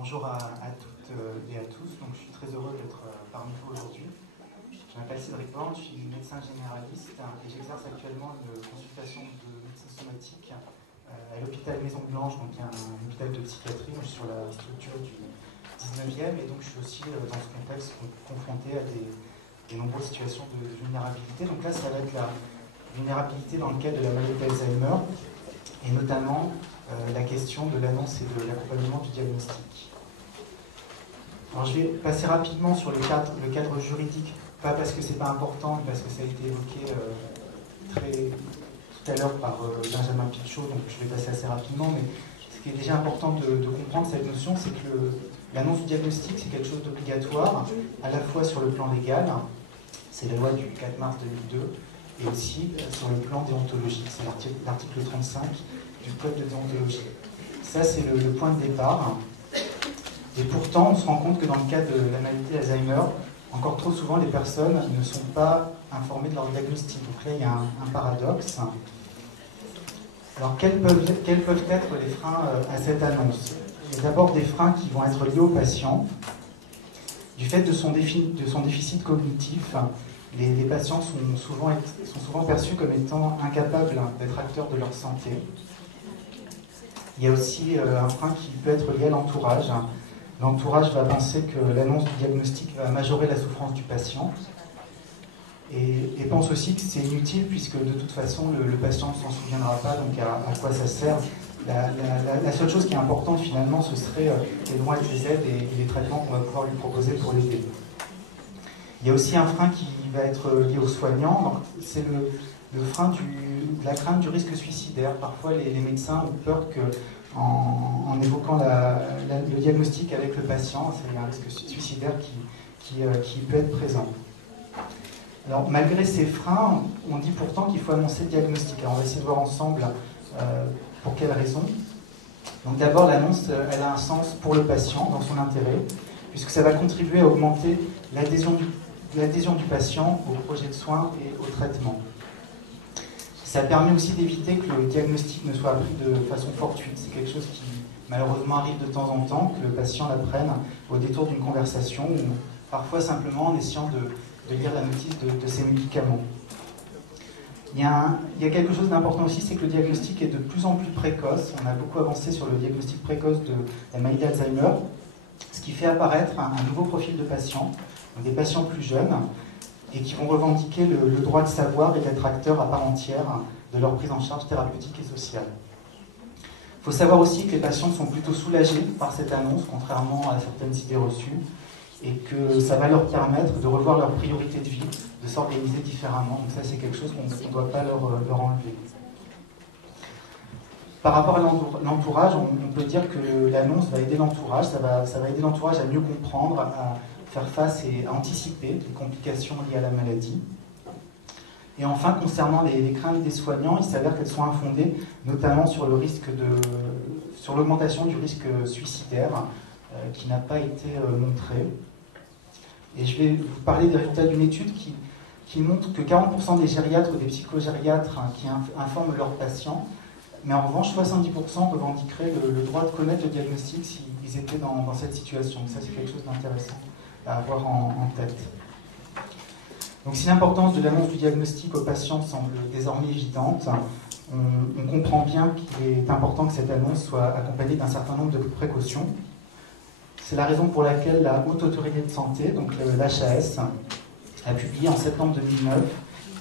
Bonjour à toutes et à tous. Donc, je suis très heureux d'être parmi vous aujourd'hui. Je m'appelle Cédric Borne, je suis médecin généraliste et j'exerce actuellement une consultation de médecine somatique à l'hôpital Maison Blanche, donc un hôpital de psychiatrie. Je suis sur la structure du 19e et donc je suis aussi dans ce contexte confronté à des nombreuses situations de vulnérabilité. Donc là, ça va être la vulnérabilité dans le cadre de la maladie d'Alzheimer et notamment la question de l'annonce et de l'accompagnement du diagnostic. Alors je vais passer rapidement sur le cadre juridique, pas parce que c'est pas important, mais parce que ça a été évoqué tout à l'heure par Benjamin Pichot, donc je vais passer assez rapidement, mais ce qui est déjà important de comprendre cette notion, c'est que l'annonce du diagnostic, c'est quelque chose d'obligatoire, à la fois sur le plan légal, c'est la loi du 4 mars 2002, et aussi sur le plan déontologique, c'est l'article 35 du code de déontologie. Ça, c'est le point de départ. Et pourtant, on se rend compte que dans le cas de la maladie d'Alzheimer, encore trop souvent, les personnes ne sont pas informées de leur diagnostic. Donc là, il y a un paradoxe. Alors, quels peuvent être les freins à cette annonce? Il y a d'abord des freins qui vont être liés au patient. Du fait de son déficit cognitif, les patients sont souvent perçus comme étant incapables d'être acteurs de leur santé. Il y a aussi un frein qui peut être lié à l'entourage. L'entourage va penser que l'annonce du diagnostic va majorer la souffrance du patient et pense aussi que c'est inutile puisque de toute façon le patient ne s'en souviendra pas, donc à quoi ça sert. La seule chose qui est importante finalement, ce serait les droits et les aides et les traitements qu'on va pouvoir lui proposer pour l'aider. Il y a aussi un frein qui va être lié aux soignants, c'est le frein de la crainte du risque suicidaire. Parfois les médecins ont peur que en évoquant le diagnostic avec le patient, c'est un risque suicidaire qui peut être présent. Alors, malgré ces freins, on dit pourtant qu'il faut annoncer le diagnostic. Alors, on va essayer de voir ensemble pour quelles raisons. Donc, d'abord, l'annonce, elle a un sens pour le patient, dans son intérêt, puisque ça va contribuer à augmenter l'adhésion du patient au projet de soins et au traitement. Ça permet aussi d'éviter que le diagnostic ne soit appris de façon fortuite. C'est quelque chose qui malheureusement arrive de temps en temps, que le patient l'apprenne au détour d'une conversation ou parfois simplement en essayant de lire la notice de ses médicaments. Il y a quelque chose d'important aussi, c'est que le diagnostic est de plus en plus précoce. On a beaucoup avancé sur le diagnostic précoce de la maladie d'Alzheimer, ce qui fait apparaître un nouveau profil de patients, des patients plus jeunes, et qui vont revendiquer le droit de savoir et d'être acteurs à part entière de leur prise en charge thérapeutique et sociale. Il faut savoir aussi que les patients sont plutôt soulagés par cette annonce, contrairement à certaines idées reçues, et que ça va leur permettre de revoir leurs priorités de vie, de s'organiser différemment. Donc ça, c'est quelque chose qu'on ne doit pas leur enlever. Par rapport à l'entourage, on peut dire que l'annonce va aider l'entourage, ça va aider l'entourage à mieux comprendre, à faire face et à anticiper les complications liées à la maladie. Et enfin, concernant les craintes des soignants, il s'avère qu'elles sont infondées, notamment sur l'augmentation du risque suicidaire qui n'a pas été montré. Et je vais vous parler des résultats d'une étude qui montre que 40% des gériatres ou des psychogériatres qui informent leurs patients, mais en revanche 70% revendiqueraient le droit de connaître le diagnostic s'ils étaient dans cette situation. Donc ça, c'est quelque chose d'intéressant à avoir en tête. Donc si l'importance de l'annonce du diagnostic aux patients semble désormais évidente, on comprend bien qu'il est important que cette annonce soit accompagnée d'un certain nombre de précautions. C'est la raison pour laquelle la Haute Autorité de Santé, donc l'HAS, a publié en septembre 2009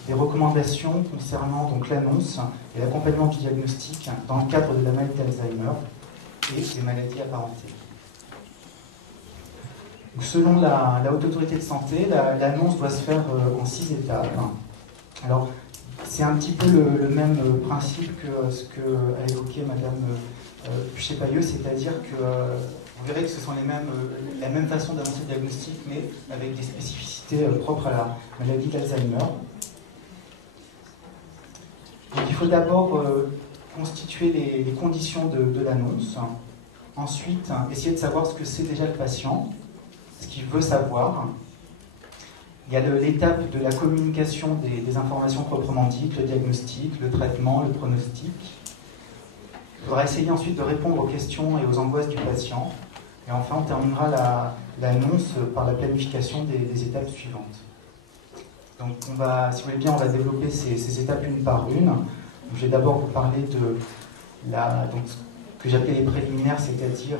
des recommandations concernant donc l'annonce et l'accompagnement du diagnostic dans le cadre de la maladie d'Alzheimer et des maladies apparentées. Donc, selon la Haute Autorité de Santé, l'annonce doit se faire en 6 étapes. Alors, c'est un petit peu le même principe que ce qu'a évoqué Madame Puchet-Payeux, c'est-à-dire que vous verrez que ce sont la même façon d'annoncer le diagnostic, mais avec des spécificités propres à la maladie d'Alzheimer. Donc, il faut d'abord constituer les conditions de l'annonce. Ensuite, essayer de savoir ce que c'est déjà le patient, ce qu'il veut savoir. Il y a l'étape de la communication des informations proprement dites, le diagnostic, le traitement, le pronostic. Il faudra essayer ensuite de répondre aux questions et aux angoisses du patient. Et enfin, on terminera l'annonce par la planification des étapes suivantes. Donc, si vous voulez bien, on va développer ces étapes une par une. Donc, je vais d'abord vous parler de ce que j'appelais les préliminaires, c'est-à-dire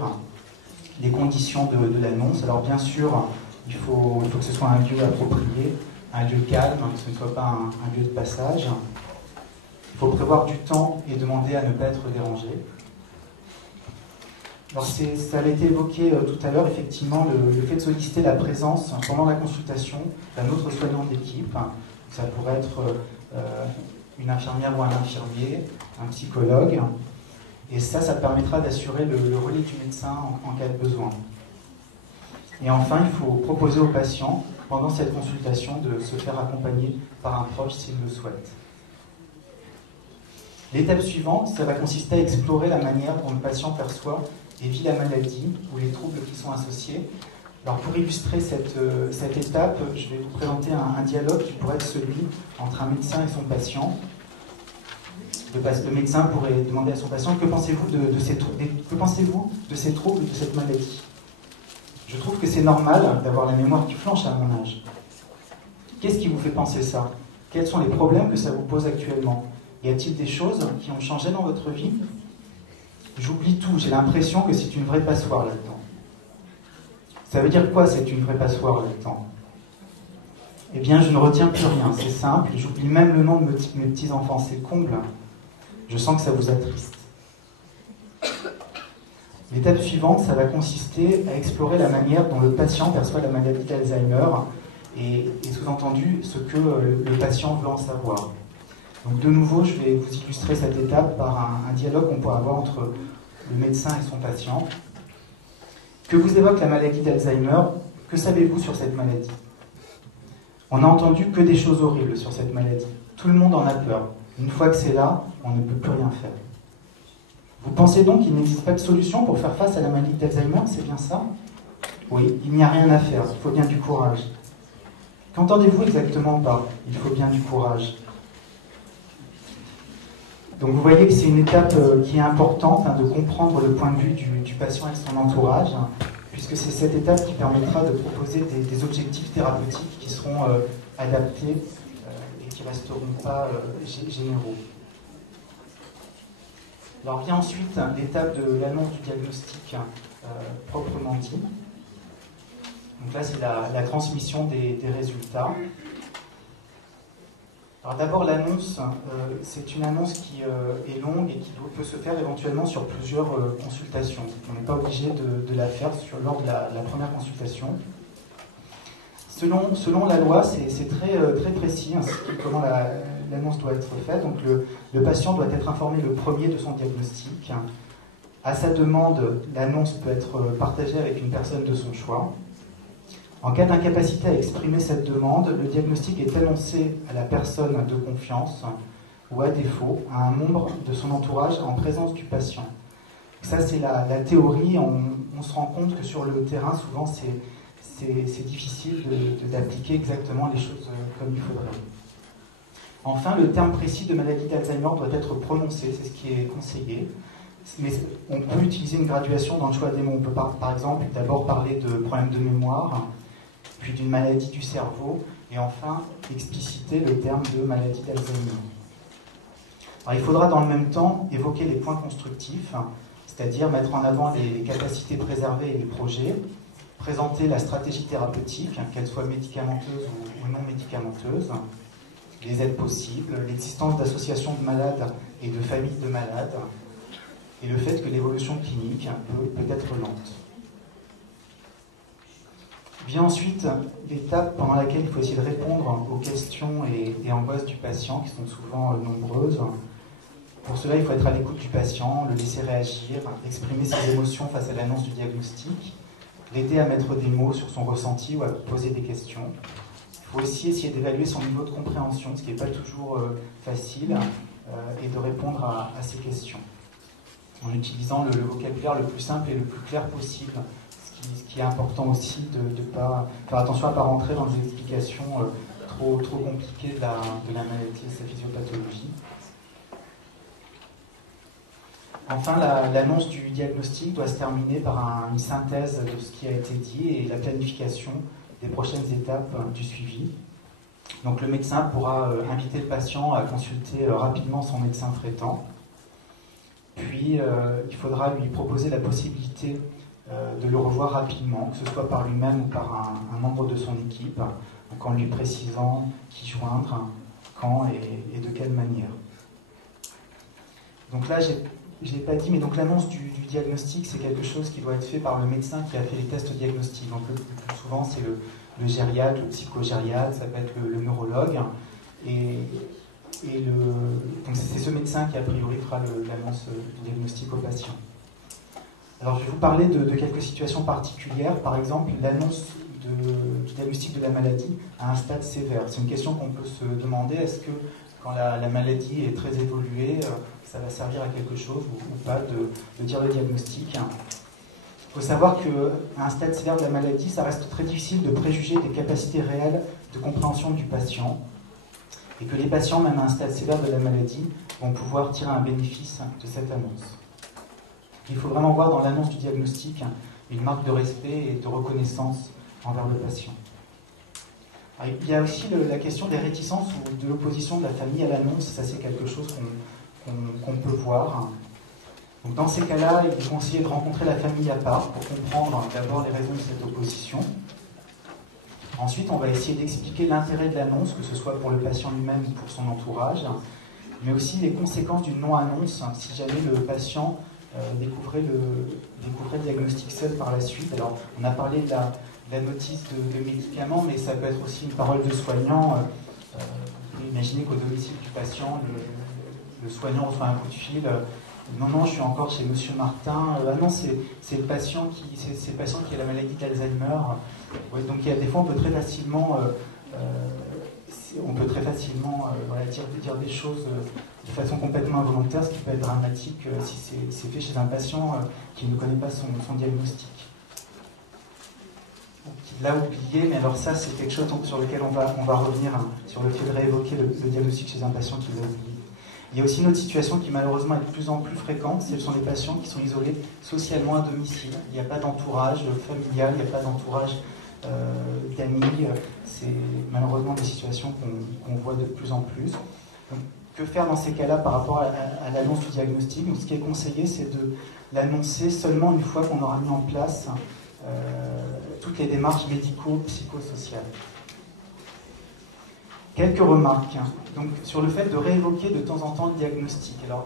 les conditions de l'annonce. Alors, bien sûr, il faut que ce soit un lieu approprié, un lieu calme, que ce ne soit pas un lieu de passage. Il faut prévoir du temps et demander à ne pas être dérangé. Alors ça avait été évoqué tout à l'heure, effectivement, le fait de solliciter la présence pendant la consultation d'un autre soignant d'équipe. Ça pourrait être une infirmière ou un infirmier, un psychologue. Et ça permettra d'assurer le relais du médecin en cas de besoin. Et enfin, il faut proposer au patient, pendant cette consultation, de se faire accompagner par un proche s'il le souhaite. L'étape suivante, ça va consister à explorer la manière dont le patient perçoit et vit la maladie ou les troubles qui sont associés. Alors pour illustrer cette étape, je vais vous présenter un dialogue qui pourrait être celui entre un médecin et son patient. Le médecin pourrait demander à son patient: que pensez-vous de ces troubles, de cette maladie? Je trouve que c'est normal d'avoir la mémoire qui flanche à mon âge. Qu'est-ce qui vous fait penser ça? Quels sont les problèmes que ça vous pose actuellement? Y a-t-il des choses qui ont changé dans votre vie? J'oublie tout, j'ai l'impression que c'est une vraie passoire là-dedans. Ça veut dire quoi, c'est une vraie passoire là-dedans? Eh bien, je ne retiens plus rien, c'est simple, j'oublie même le nom de mes petits-enfants, c'est comble. Je sens que ça vous attriste. L'étape suivante, ça va consister à explorer la manière dont le patient perçoit la maladie d'Alzheimer et sous-entendu ce que le patient veut en savoir. Donc de nouveau, je vais vous illustrer cette étape par un dialogue qu'on pourra avoir entre le médecin et son patient. Que vous évoque la maladie d'Alzheimer? Que savez-vous sur cette maladie? On n'a entendu que des choses horribles sur cette maladie. Tout le monde en a peur. Une fois que c'est là, on ne peut plus rien faire. Vous pensez donc qu'il n'existe pas de solution pour faire face à la maladie d'Alzheimer? C'est bien ça? Oui, il n'y a rien à faire, il faut bien du courage. Qu'entendez-vous exactement par « il faut bien du courage » ? Donc vous voyez que c'est une étape qui est importante, de comprendre le point de vue du patient et de son entourage, puisque c'est cette étape qui permettra de proposer des objectifs thérapeutiques qui seront adaptés et qui ne resteront pas généraux. Alors vient ensuite l'étape de l'annonce du diagnostic proprement dit. Donc là, c'est la transmission des résultats. Alors d'abord, l'annonce, c'est une annonce qui est longue et qui peut se faire éventuellement sur plusieurs consultations. On n'est pas obligé de la faire lors de la première consultation. Selon la loi, c'est très, très précis comment l'annonce doit être faite. Donc le patient doit être informé le premier de son diagnostic. À sa demande, l'annonce peut être partagée avec une personne de son choix. En cas d'incapacité à exprimer cette demande, le diagnostic est annoncé à la personne de confiance ou à défaut à un membre de son entourage en présence du patient. Ça, c'est la théorie. On se rend compte que sur le terrain, souvent, c'est difficile d'appliquer exactement les choses comme il faudrait. Enfin, le terme précis de maladie d'Alzheimer doit être prononcé, c'est ce qui est conseillé. Mais on peut utiliser une graduation dans le choix des mots. On peut par exemple d'abord parler de problèmes de mémoire, puis d'une maladie du cerveau, et enfin expliciter le terme de maladie d'Alzheimer. Alors, il faudra dans le même temps évoquer les points constructifs, c'est-à-dire mettre en avant les capacités préservées et les projets, présenter la stratégie thérapeutique, qu'elle soit médicamenteuse ou non médicamenteuse, les aides possibles, l'existence d'associations de malades et de familles de malades, et le fait que l'évolution clinique peut être lente. Vient ensuite l'étape pendant laquelle il faut essayer de répondre aux questions et angoisses du patient, qui sont souvent nombreuses. Pour cela, il faut être à l'écoute du patient, le laisser réagir, exprimer ses émotions face à l'annonce du diagnostic, l'aider à mettre des mots sur son ressenti ou à poser des questions. Il faut aussi essayer d'évaluer son niveau de compréhension, ce qui n'est pas toujours facile, et de répondre à ces questions, en utilisant le vocabulaire le plus simple et le plus clair possible. Ce qui est important aussi de ne pas faire attention à ne pas rentrer dans des explications trop compliquées de la maladie et sa physiopathologie. Enfin, l'annonce du diagnostic doit se terminer par une synthèse de ce qui a été dit et la planification des prochaines étapes du suivi. Donc le médecin pourra inviter le patient à consulter rapidement son médecin traitant. Puis il faudra lui proposer la possibilité de le revoir rapidement, que ce soit par lui-même ou par un membre de son équipe, donc en lui précisant qui joindre, quand et de quelle manière. Donc là, je ne l'ai pas dit, mais donc l'annonce du diagnostic, c'est quelque chose qui doit être fait par le médecin qui a fait les tests diagnostiques. Donc le plus souvent, c'est le gériatre, le psychogériatre, ça peut être le neurologue. Donc c'est ce médecin qui, a priori, fera l'annonce du diagnostic au patient. Alors, je vais vous parler de quelques situations particulières. Par exemple, l'annonce du diagnostic de la maladie à un stade sévère. C'est une question qu'on peut se demander. Est-ce que, quand la maladie est très évoluée, ça va servir à quelque chose ou pas de dire le diagnostic? Il faut savoir qu'à un stade sévère de la maladie, ça reste très difficile de préjuger des capacités réelles de compréhension du patient, et que les patients, même à un stade sévère de la maladie, vont pouvoir tirer un bénéfice de cette annonce. Il faut vraiment voir dans l'annonce du diagnostic une marque de respect et de reconnaissance envers le patient. Alors, il y a aussi la question des réticences ou de l'opposition de la famille à l'annonce. Ça, c'est quelque chose qu'on peut voir. Donc, dans ces cas-là, il est conseillé de rencontrer la famille à part pour comprendre d'abord les raisons de cette opposition. Ensuite, on va essayer d'expliquer l'intérêt de l'annonce, que ce soit pour le patient lui-même ou pour son entourage, mais aussi les conséquences d'une non-annonce si jamais le patient découvrait le diagnostic seul par la suite. Alors, on a parlé de la notice de médicaments, mais ça peut être aussi une parole de soignant. Vous pouvez imaginer qu'au domicile du patient, le soignant reçoit un coup de fil. Non, je suis encore chez Monsieur Martin. Non, c'est le patient qui a la maladie d'Alzheimer. Ouais, donc, des fois, on peut très facilement dire des choses de façon complètement involontaire, ce qui peut être dramatique si c'est fait chez un patient qui ne connaît pas son diagnostic. Qui l'a oublié, mais alors ça, c'est quelque chose sur lequel on va revenir, sur le fait de réévoquer le diagnostic chez un patient qui l'a oublié. Il y a aussi une autre situation qui malheureusement est de plus en plus fréquente, ce sont les patients qui sont isolés socialement à domicile. Il n'y a pas d'entourage familial, il n'y a pas d'entourage d'amis. C'est malheureusement des situations qu'on voit de plus en plus. Donc, que faire dans ces cas-là par rapport à l'annonce du diagnostic? Donc, ce qui est conseillé, c'est de l'annoncer seulement une fois qu'on aura mis en place toutes les démarches médico-psychosociales. Quelques remarques donc, sur le fait de réévoquer de temps en temps le diagnostic. Alors,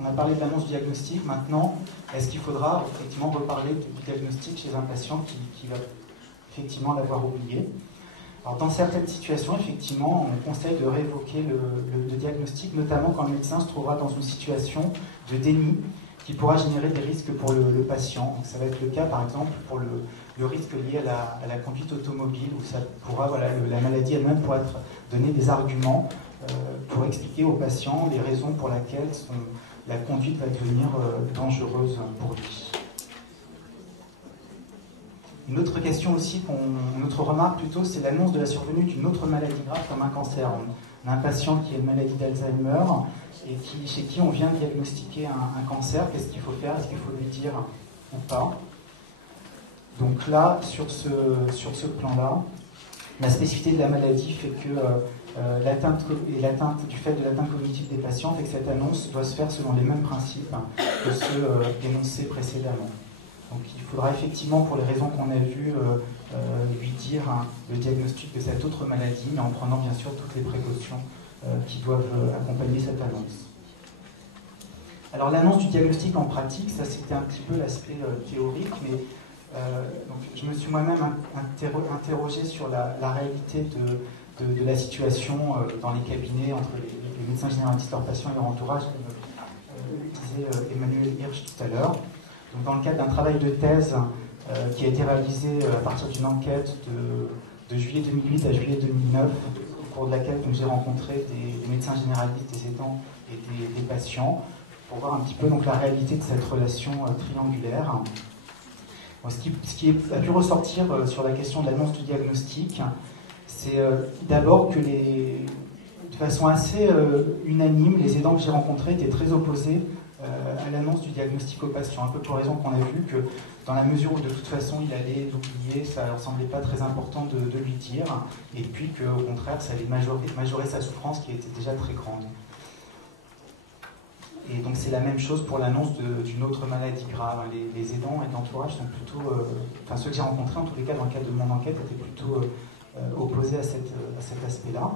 on a parlé de l'annonce du diagnostic. Maintenant, est-ce qu'il faudra effectivement reparler du diagnostic chez un patient qui va effectivement l'avoir oublié? Alors, dans certaines situations, effectivement, on conseille de réévoquer le diagnostic, notamment quand le médecin se trouvera dans une situation de déni qui pourra générer des risques pour le patient. Donc, ça va être le cas, par exemple, pour le risque lié à la conduite automobile, où ça pourra, la maladie elle-même pourra donner des arguments pour expliquer au patient les raisons pour lesquelles la conduite va devenir dangereuse pour lui. Une autre question aussi, une autre remarque plutôt, c'est l'annonce de la survenue d'une autre maladie grave comme un cancer. On a un patient qui a une maladie d'Alzheimer et chez qui on vient diagnostiquer un cancer. Qu'est-ce qu'il faut faire? Est-ce qu'il faut lui dire ou pas? Donc là, sur ce plan-là, la spécificité de la maladie fait que l'atteinte du fait de l'atteinte cognitive des patients fait que cette annonce doit se faire selon les mêmes principes que ceux énoncés précédemment. Donc il faudra effectivement, pour les raisons qu'on a vues, lui dire le diagnostic de cette autre maladie, mais en prenant bien sûr toutes les précautions qui doivent accompagner cette annonce. Alors l'annonce du diagnostic en pratique, ça c'était un petit peu l'aspect théorique, mais donc, je me suis moi-même interrogé sur la réalité de la situation dans les cabinets entre les médecins généralistes, leurs patients et leur entourage, comme disait Emmanuel Hirsch tout à l'heure. Donc, dans le cadre d'un travail de thèse qui a été réalisé à partir d'une enquête de juillet 2008 à juillet 2009, au cours de laquelle j'ai rencontré des médecins généralistes, des aidants et des patients, pour voir un petit peu donc, la réalité de cette relation triangulaire. Ce qui a pu ressortir sur la question de l'annonce du diagnostic, c'est d'abord que de façon assez unanime, les aidants que j'ai rencontrés étaient très opposés à l'annonce du diagnostic au patient, un peu pour raison qu'on a vu que dans la mesure où de toute façon il allait l'oublier, ça ne semblait pas très important de lui dire, et puis qu'au contraire ça allait majorer sa souffrance qui était déjà très grande. Et donc c'est la même chose pour l'annonce d'une autre maladie grave. Les aidants et l'entourage sont plutôt, enfin ceux que j'ai rencontrés en tous les cas dans le cadre de mon enquête étaient plutôt opposés à cet aspect-là.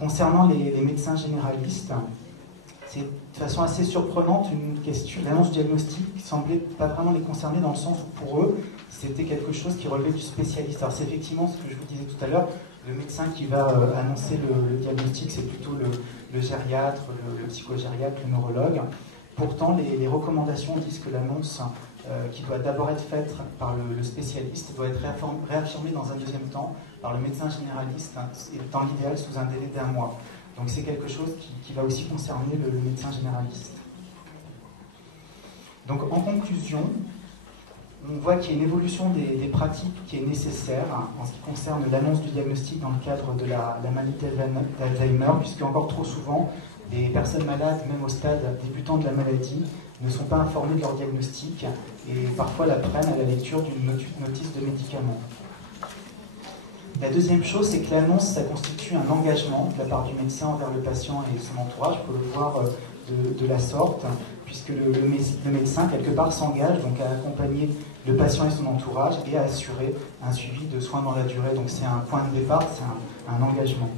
Concernant les médecins généralistes, c'est de façon assez surprenante une question. L'annonce du diagnostic semblait pas vraiment les concerner dans le sens où pour eux, c'était quelque chose qui relevait du spécialiste. Alors c'est effectivement ce que je vous disais tout à l'heure, le médecin qui va annoncer le diagnostic, c'est plutôt le gériatre, le psychogériatre, le neurologue. Pourtant, les recommandations disent que l'annonce qui doit d'abord être faite par le spécialiste doit être réaffirmée dans un deuxième temps par le médecin généraliste, et dans l'idéal sous un délai d'1 mois. Donc c'est quelque chose qui va aussi concerner le médecin généraliste. Donc en conclusion, on voit qu'il y a une évolution des pratiques qui est nécessaire en ce qui concerne l'annonce du diagnostic dans le cadre de la maladie d'Alzheimer, puisque encore trop souvent, les personnes malades, même au stade débutant de la maladie, ne sont pas informées de leur diagnostic et parfois l'apprennent à la lecture d'une notice de médicament. La deuxième chose, c'est que l'annonce, ça constitue un engagement de la part du médecin envers le patient et son entourage. Il faut le voir de la sorte, puisque le médecin, quelque part, s'engage donc à accompagner le patient et son entourage et à assurer un suivi de soins dans la durée. Donc c'est un point de départ, c'est un engagement.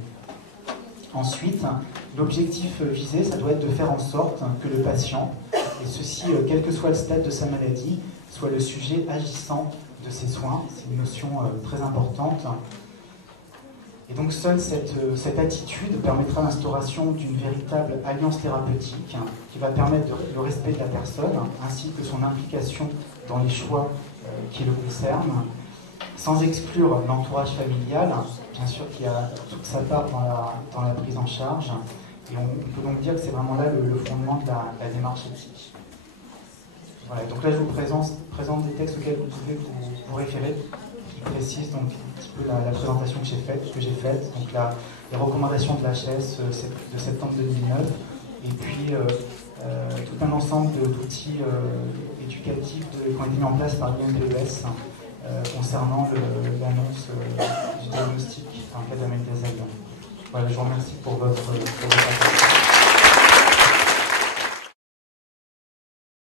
Ensuite, l'objectif visé, ça doit être de faire en sorte que le patient, et ceci quel que soit le stade de sa maladie, soit le sujet agissant de ses soins. C'est une notion très importante. Et donc seule cette attitude permettra l'instauration d'une véritable alliance thérapeutique qui va permettre le respect de la personne ainsi que son implication dans les choix qui le concernent, sans exclure l'entourage familial, bien sûr qu'il y a toute sa part dans la prise en charge. Et on peut donc dire que c'est vraiment là le fondement de la démarche éthique. Voilà, donc là je vous présente des textes auxquels vous pouvez vous référer, qui précisent donc un petit peu la présentation que j'ai faite, donc les recommandations de l'HS de septembre 2009, et puis tout un ensemble d'outils éducatifs qui ont été mis en place par l'INPES concernant l'annonce du diagnostic dans le cas d'Alzheimer. Voilà, je vous remercie pour votre attention.